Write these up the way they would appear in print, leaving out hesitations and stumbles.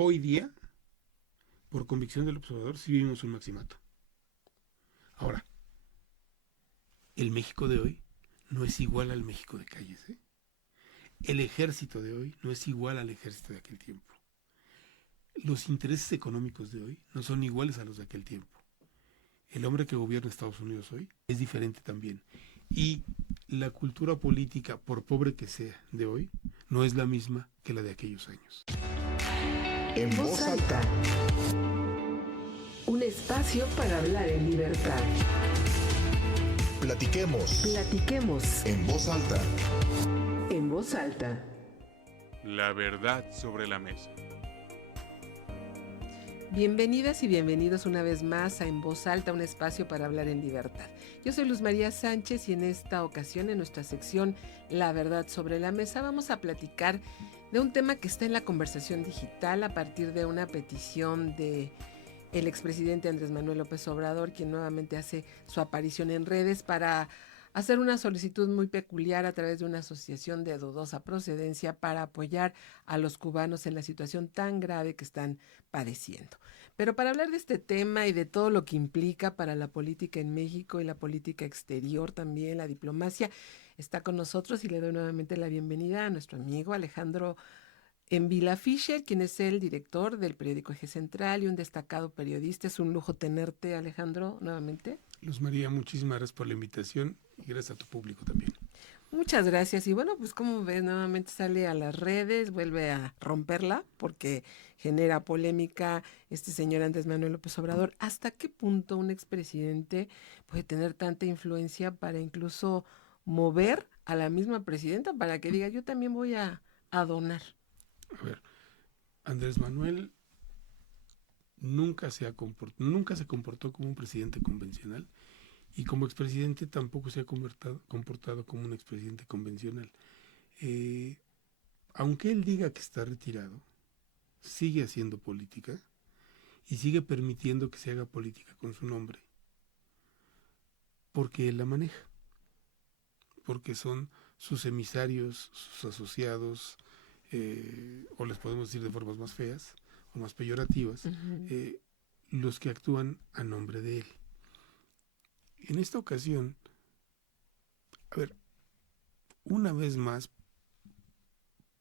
hoy día, por convicción del observador, sí vivimos un maximato. Ahora, el México de hoy no es igual al México de calles, ¿eh? El ejército de hoy no es igual al ejército de aquel tiempo. Los intereses económicos de hoy no son iguales a los de aquel tiempo. El hombre que gobierna Estados Unidos hoy es diferente también. Y la cultura política, por pobre que sea, de hoy, no es la misma que la de aquellos años. En voz alta. Un espacio para hablar en libertad. Platiquemos. Platiquemos. En voz alta. En voz alta. La verdad sobre la mesa. Bienvenidas y bienvenidos una vez más a En Voz Alta, un espacio para hablar en libertad. Yo soy Luz María Sánchez y en esta ocasión, en nuestra sección La verdad sobre la mesa, vamos a platicar de un tema que está en la conversación digital a partir de una petición de el expresidente Andrés Manuel López Obrador, quien nuevamente hace su aparición en redes para hacer una solicitud muy peculiar a través de una asociación de dudosa procedencia para apoyar a los cubanos en la situación tan grave que están padeciendo. Pero para hablar de este tema y de todo lo que implica para la política en México y la política exterior también, la diplomacia, está con nosotros y le doy nuevamente la bienvenida a nuestro amigo Alejandro Vila Fischer, quien es el director del periódico Eje Central y un destacado periodista. Es un lujo tenerte, Alejandro, nuevamente. Luz María, muchísimas gracias por la invitación y gracias a tu público también. Muchas gracias. Y bueno, pues como ves, nuevamente sale a las redes, vuelve a romperla porque genera polémica este señor Andrés Manuel López Obrador. ¿Hasta qué punto un expresidente puede tener tanta influencia para incluso mover a la misma presidenta para que diga yo también voy a donar? A ver, Andrés Manuel nunca se comportó como un presidente convencional y como expresidente tampoco se ha comportado como un expresidente convencional. Aunque él diga que está retirado, sigue haciendo política y sigue permitiendo que se haga política con su nombre, porque él la maneja, porque son sus emisarios, sus asociados, o les podemos decir de formas más feas o más peyorativas, los que actúan a nombre de él. En esta ocasión, a ver, una vez más,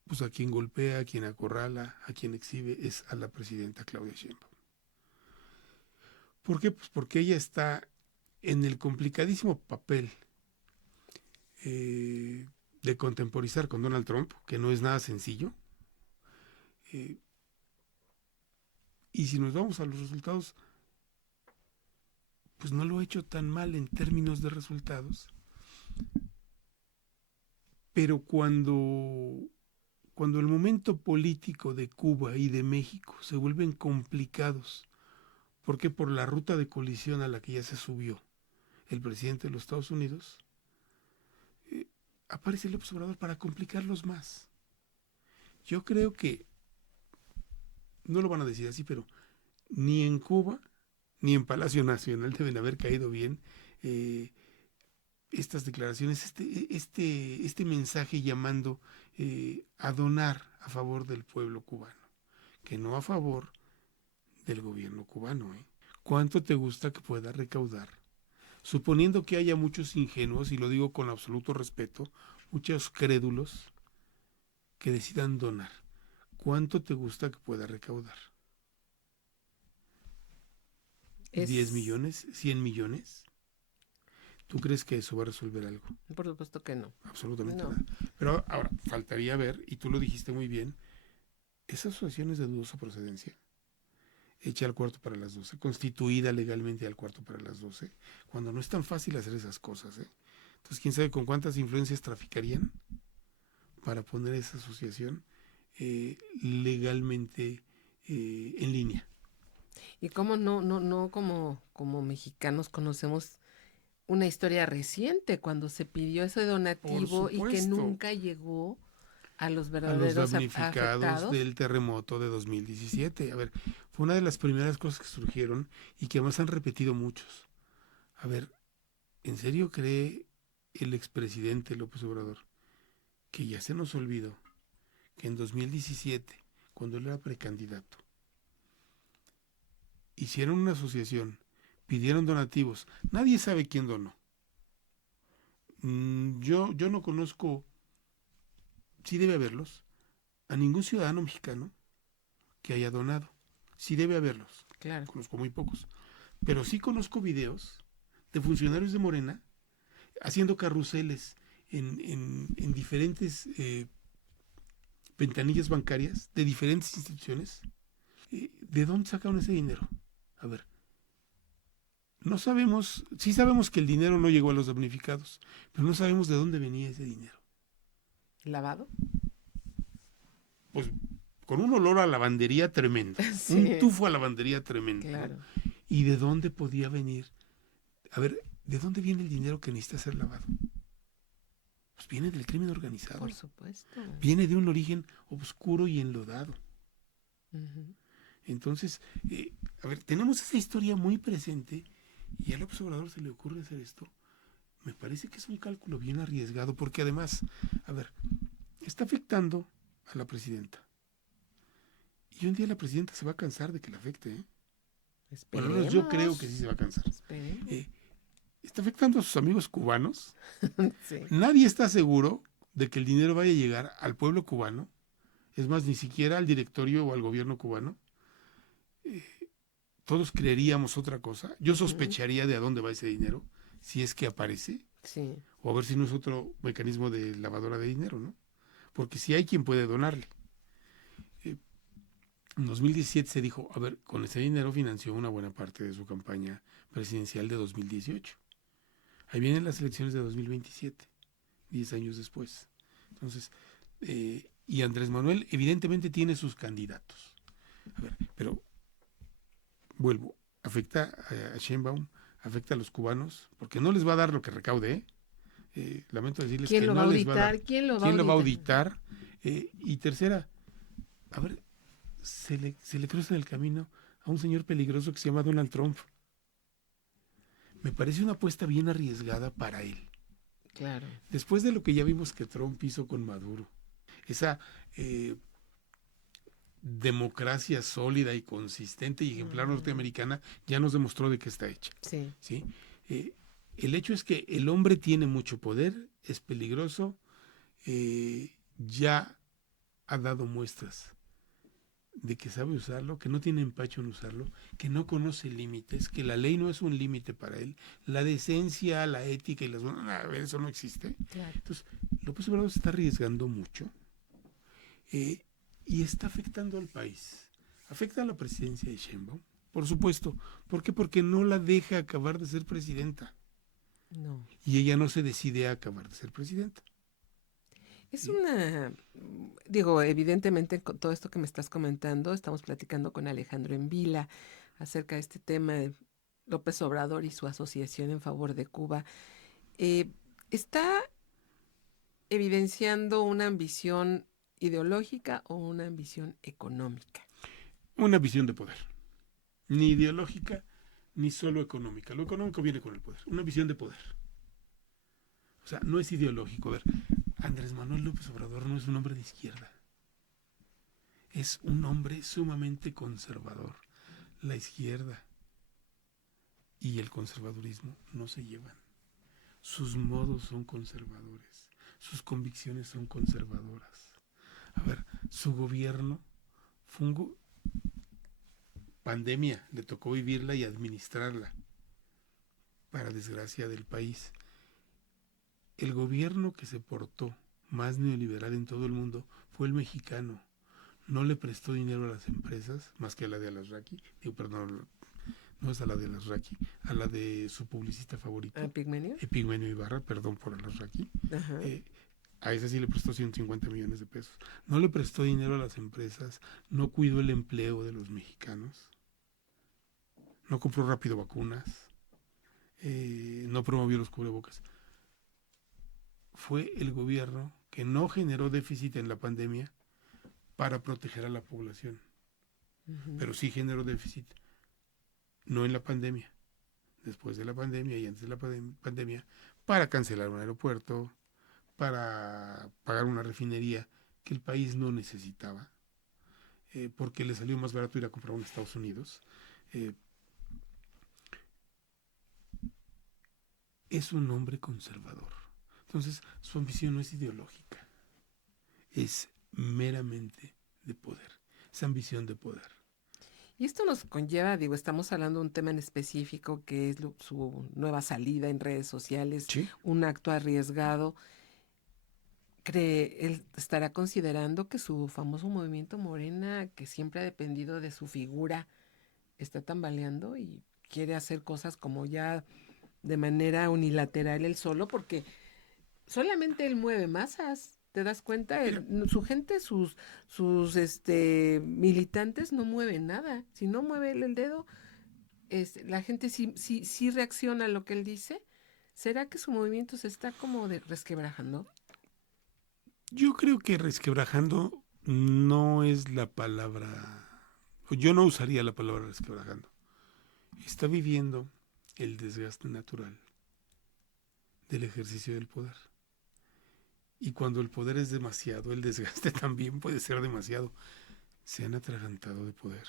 pues a quien golpea, a quien acorrala, a quien exhibe es a la presidenta Claudia Sheinbaum. ¿Por qué? Pues porque ella está en el complicadísimo papel de contemporizar con Donald Trump, que no es nada sencillo. Y si nos vamos a los resultados, pues no lo ha hecho tan mal en términos de resultados. Pero cuando el momento político de Cuba y de México se vuelven complicados, porque por la ruta de colisión a la que ya se subió el presidente de los Estados Unidos, aparece el observador para complicarlos más. Yo creo que, no lo van a decir así, pero ni en Cuba ni en Palacio Nacional deben haber caído bien estas declaraciones, este mensaje llamando a donar a favor del pueblo cubano, que no a favor del gobierno cubano. ¿Cuánto te gusta que pueda recaudar? Suponiendo que haya muchos ingenuos, y lo digo con absoluto respeto, muchos crédulos que decidan donar. ¿Cuánto te gusta que pueda recaudar? ¿10 millones? ¿100 millones? ¿Tú crees que eso va a resolver algo? Por supuesto que no. Absolutamente nada. Pero ahora, faltaría ver, y tú lo dijiste muy bien, esas asociaciones de dudosa procedencia, hecha al cuarto para las 12, constituida legalmente al cuarto para las 12, cuando no es tan fácil hacer esas cosas. Entonces, quién sabe con cuántas influencias traficarían para poner esa asociación legalmente en línea. Y cómo no como mexicanos conocemos una historia reciente cuando se pidió ese donativo y que nunca llegó a los verdaderos a los damnificados afectados del terremoto de 2017. A ver, fue una de las primeras cosas que surgieron y que además han repetido muchos. A ver, ¿en serio cree el expresidente López Obrador que ya se nos olvidó que en 2017, cuando él era precandidato, hicieron una asociación, pidieron donativos. Nadie sabe quién donó. Yo no conozco, sí debe haberlos, a ningún ciudadano mexicano que haya donado. Sí debe haberlos. Claro. Conozco muy pocos. Pero sí conozco videos de funcionarios de Morena haciendo carruseles en diferentes ventanillas bancarias de diferentes instituciones. ¿De dónde sacaron ese dinero? A ver, no sabemos, sí sabemos que el dinero no llegó a los damnificados, pero no sabemos de dónde venía ese dinero. ¿Lavado? Pues con un olor a lavandería tremendo, Sí. un tufo a lavandería tremendo. Claro. ¿No? ¿Y de dónde podía venir? A ver, ¿de dónde viene el dinero que necesita ser lavado? Pues viene del crimen organizado. Por supuesto. Viene de un origen oscuro y enlodado. Ujú. Entonces, a ver, tenemos esa historia muy presente y a López Obrador se le ocurre hacer esto. Me parece que es un cálculo bien arriesgado porque además, a ver, está afectando a la presidenta. Y un día la presidenta se va a cansar de que la afecte, ¿eh? Por lo menos yo creo que sí se va a cansar. Esperemos. Está afectando a sus amigos cubanos. Sí. Nadie está seguro de que el dinero vaya a llegar al pueblo cubano. Es más, ni siquiera al directorio o al gobierno cubano. Todos creeríamos otra cosa. Yo sospecharía de a dónde va ese dinero, si es que aparece, Sí. o a ver si no es otro mecanismo de lavadora de dinero, ¿no? Porque si hay quien puede donarle. En 2017 se dijo, a ver, con ese dinero financió una buena parte de su campaña presidencial de 2018. Ahí vienen las elecciones de 2027, 10 años después. Entonces, y Andrés Manuel evidentemente tiene sus candidatos. A ver, pero vuelvo, afecta a Sheinbaum, afecta a los cubanos, porque no les va a dar lo que recaude, lamento decirles ¿Quién que lo no va a les va a dar. auditar? ¿Quién lo ¿Quién lo va a auditar? auditar? Y tercera, a ver, se le cruza en el camino a un señor peligroso que se llama Donald Trump. Me parece una apuesta bien arriesgada para él. Claro. Después de lo que ya vimos que Trump hizo con Maduro, esa democracia sólida y consistente y ejemplar norteamericana ya nos demostró de qué está hecha. Sí. ¿Sí? El hecho es que el hombre tiene mucho poder, es peligroso, ya ha dado muestras de que sabe usarlo, que no tiene empacho en usarlo, que no conoce límites, que la ley no es un límite para él, la decencia, la ética y las... A ver, eso no existe. Claro. Entonces, López Obrador se está arriesgando mucho y está afectando al país. Afecta a la presidencia de Sheinbaum, por supuesto. ¿Por qué? Porque no la deja acabar de ser presidenta. No. Y ella no se decide a acabar de ser presidenta. Es una, digo, evidentemente con todo esto que me estás comentando, estamos platicando con Alejandro Envila acerca de este tema de López Obrador y su asociación en favor de Cuba. ¿Está evidenciando una ambición ideológica o una ambición económica? Una visión de poder. Ni ideológica, ni solo económica. Lo económico viene con el poder. Una visión de poder. O sea, no es ideológico. A ver, Andrés Manuel López Obrador no es un hombre de izquierda. Es un hombre sumamente conservador. La izquierda y el conservadurismo no se llevan. Sus modos son conservadores. Sus convicciones son conservadoras. A ver, su gobierno fue pandemia, le tocó vivirla y administrarla, para desgracia del país. El gobierno que se portó más neoliberal en todo el mundo fue el mexicano. No le prestó dinero a las empresas, más que a la de Alasraqui. Perdón, no es a la de Alasraqui, a la de su publicista favorito. ¿A Pigmenio? Epigmenio Ibarra, perdón por Alasraqui. Ajá. A esa sí le prestó 150 millones de pesos. No le prestó dinero a las empresas, no cuidó el empleo de los mexicanos, no compró rápido vacunas, no promovió los cubrebocas. Fue el gobierno que no generó déficit en la pandemia para proteger a la población, pero sí generó déficit, no en la pandemia, después de la pandemia y antes de la pandemia, para cancelar un aeropuerto, para pagar una refinería que el país no necesitaba, porque le salió más barato ir a comprar en Estados Unidos. es un hombre conservador. Entonces, su ambición no es ideológica, es meramente de poder, es ambición de poder. Y esto nos conlleva, digo, estamos hablando de un tema en específico que es su nueva salida en redes sociales, Sí, un acto arriesgado. Él estará considerando que su famoso movimiento Morena, que siempre ha dependido de su figura, está tambaleando y quiere hacer cosas como ya de manera unilateral él solo, porque solamente él mueve masas. ¿Te das cuenta? mira, Su gente, sus militantes no mueven nada. Si no mueve él el dedo, la gente sí reacciona a lo que él dice. ¿Será que su movimiento se está como resquebrajando? yo creo que resquebrajando no es la palabra, yo no usaría la palabra resquebrajando. Está viviendo el desgaste natural del ejercicio del poder. Y cuando el poder es demasiado, el desgaste también puede ser demasiado. Se han atragantado de poder.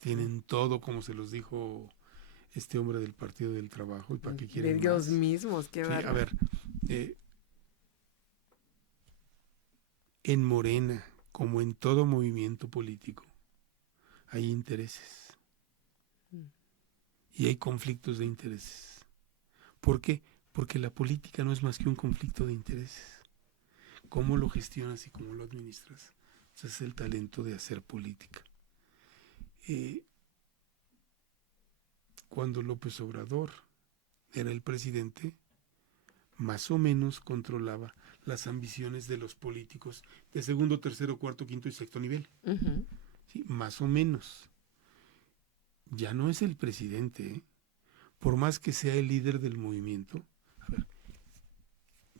Tienen todo, como se los dijo este hombre del Partido del Trabajo, y para qué De quieren ellos más. mismos, qué Sí, a bárbaro. ver, eh, en Morena, como en todo movimiento político, hay intereses y hay conflictos de intereses. ¿Por qué? Porque la política no es más que un conflicto de intereses. Cómo lo gestionas y cómo lo administras. Ese es el talento de hacer política. Eh, cuando López Obrador era el presidente, más o menos controlaba las ambiciones de los políticos de segundo, tercero, cuarto, quinto y sexto nivel. Ujú. ¿Sí? Más o menos. Ya no es el presidente, ¿eh? Por más que sea el líder del movimiento, a ver,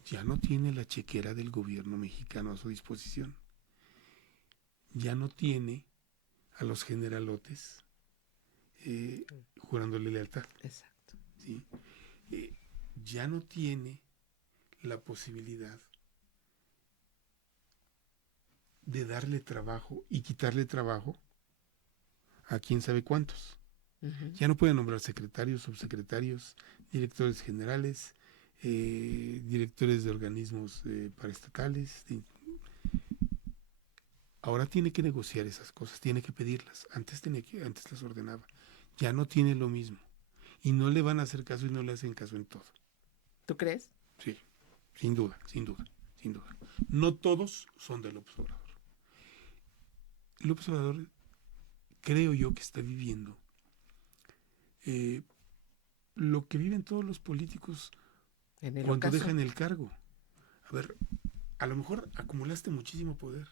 ya no tiene la chequera del gobierno mexicano a su disposición. Ya no tiene a los generalotes jurándole lealtad. Exacto. ¿Sí? Eh, ya no tiene la posibilidad de darle trabajo y quitarle trabajo a quién sabe cuántos. Ujú. Ya no puede nombrar secretarios, subsecretarios, directores generales, directores de organismos paraestatales. Ahora tiene que negociar esas cosas, tiene que pedirlas. Antes las ordenaba. Ya no tiene lo mismo. Y no le van a hacer caso y no le hacen caso en todo. ¿Tú crees? Sí, sin duda, sin duda, sin duda. No todos son de López Obrador. López Obrador creo yo que está viviendo eh, lo que viven todos los políticos En el cuando ocaso. dejan el cargo. A ver, a lo mejor acumulaste muchísimo poder,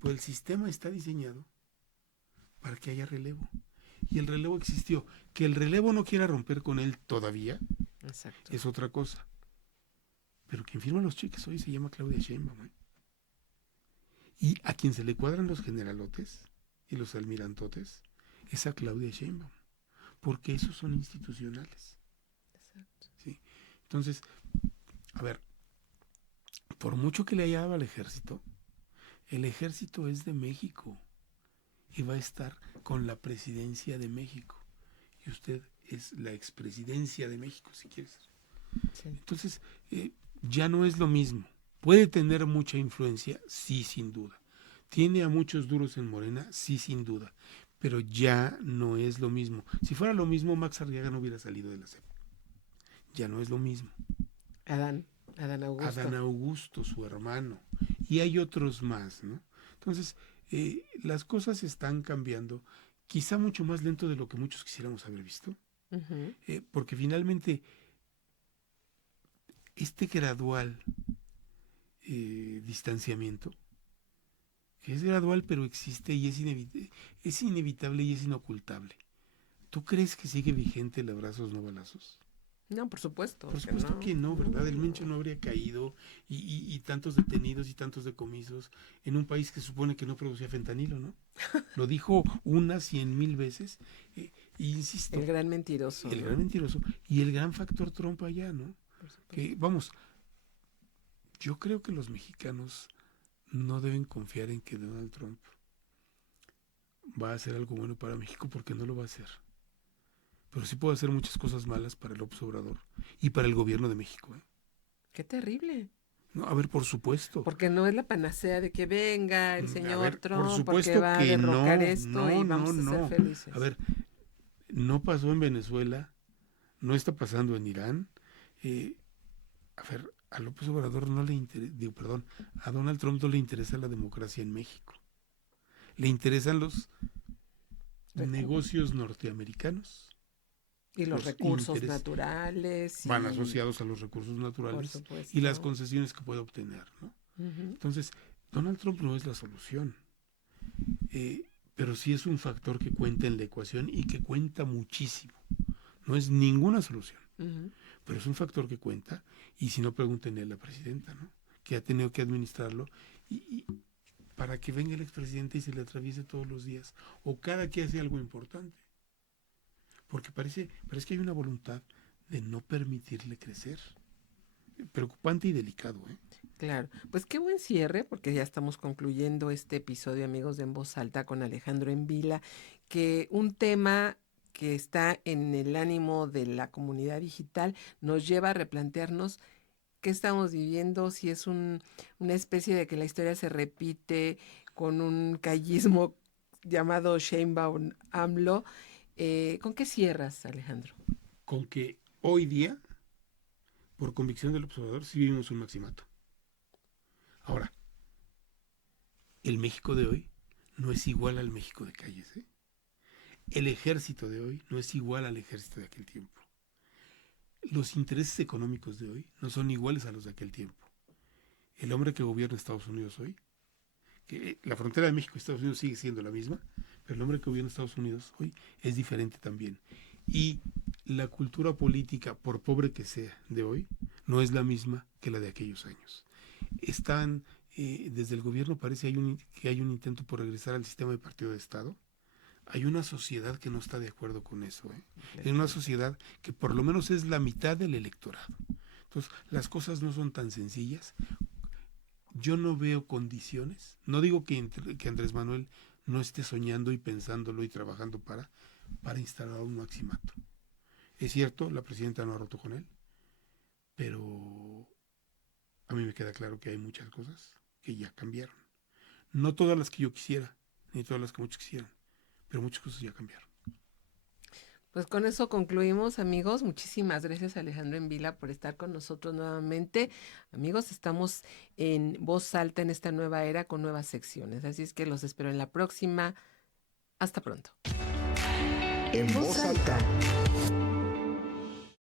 pues el sistema está diseñado para que haya relevo. Y el relevo existió. Que el relevo no quiera romper con él todavía Exacto. es otra cosa. Pero quien firma los cheques hoy se llama Claudia Sheinbaum. Y a quien se le cuadran los generalotes y los almirantotes es a Claudia Sheinbaum. Porque esos son institucionales. Exacto. ¿Sí? Entonces, a ver, por mucho que le haya dado al ejército, el ejército es de México y va a estar con la presidencia de México. Y usted es la expresidencia de México, si quieres. Sí. Entonces, ya no es lo mismo. Puede tener mucha influencia, sí, sin duda. Tiene a muchos duros en Morena, sí, sin duda. Pero ya no es lo mismo. Si fuera lo mismo, Max Arriaga no hubiera salido de la CEP. Ya no es lo mismo. Adán Augusto. Adán Augusto, su hermano. Y hay otros más, ¿no? Entonces, las cosas están cambiando, quizá mucho más lento de lo que muchos quisiéramos haber visto. Ujú. Porque finalmente este gradual distanciamiento, que es gradual pero existe y es inevitable y es inocultable. ¿Tú crees que sigue vigente el abrazos no balazos? No, por supuesto. Por que supuesto que no, ¿verdad? El Mencho no habría caído y tantos detenidos y tantos decomisos en un país que se supone que no producía fentanilo, ¿no? Lo dijo unas 100,000 veces. Y insisto, El gran mentiroso. el ¿no? gran mentiroso y el gran factor Trump allá, ¿no? Por supuesto. Que, vamos, yo creo que los mexicanos no deben confiar en que Donald Trump va a hacer algo bueno para México porque no lo va a hacer. pero sí puede hacer muchas cosas malas para López Obrador y para el gobierno de México. Qué terrible. No, a ver, por supuesto. Porque no es la panacea de que venga el A señor ver, Trump, por porque supuesto va a que derrocar no, esto y vamos a ser felices. A ver, no pasó en Venezuela, no está pasando en Irán. A ver, a López Obrador no le interesa, a Donald Trump no le interesa la democracia en México. Le interesan los negocios norteamericanos. Y los recursos naturales. Van asociados a los recursos naturales y las concesiones que puede obtener, ¿no? Entonces, Donald Trump no es la solución, pero sí es un factor que cuenta en la ecuación y que cuenta muchísimo. No es ninguna solución, pero es un factor que cuenta, y si no, pregúntenle a la presidenta, ¿no? Que ha tenido que administrarlo y para que venga el expresidente y se le atraviese todos los días o cada que hace algo importante. Porque parece que hay una voluntad de no permitirle crecer. Preocupante y delicado, ¿eh? Claro, pues qué buen cierre, porque ya estamos concluyendo este episodio, amigos de En Voz Alta, con Alejandro Envila, que un tema que está en el ánimo de la comunidad digital nos lleva a replantearnos qué estamos viviendo, si es una especie de que la historia se repite con un callismo llamado Sheinbaum AMLO. ¿Con qué cierras, Alejandro? Con que hoy día, por convicción del observador, sí vivimos un maximato. Ahora, el México de hoy no es igual al México de calles, ¿eh? El ejército de hoy no es igual al ejército de aquel tiempo. Los intereses económicos de hoy no son iguales a los de aquel tiempo. El hombre que gobierna Estados Unidos hoy, que la frontera de México y Estados Unidos sigue siendo la misma, pero el hombre que gobierna Estados Unidos hoy es diferente también. Y la cultura política, por pobre que sea, de hoy, no es la misma que la de aquellos años. Desde el gobierno parece que hay un intento por regresar al sistema de partido de Estado. Hay una sociedad que no está de acuerdo con eso, ¿eh? Es una sociedad que por lo menos es la mitad del electorado. Entonces, las cosas no son tan sencillas. Yo no veo condiciones. No digo que Andrés Manuel no esté soñando y pensándolo y trabajando para instalar un maximato. Es cierto, la presidenta no ha roto con él, pero a mí me queda claro que hay muchas cosas que ya cambiaron. No todas las que yo quisiera, ni todas las que muchos quisieran, pero muchas cosas ya cambiaron. Pues con eso concluimos, amigos. Muchísimas gracias, Alejandro Envila, por estar con nosotros nuevamente. Amigos, estamos en Voz Alta en esta nueva era con nuevas secciones. Así es que los espero en la próxima. Hasta pronto. En Voz Alta.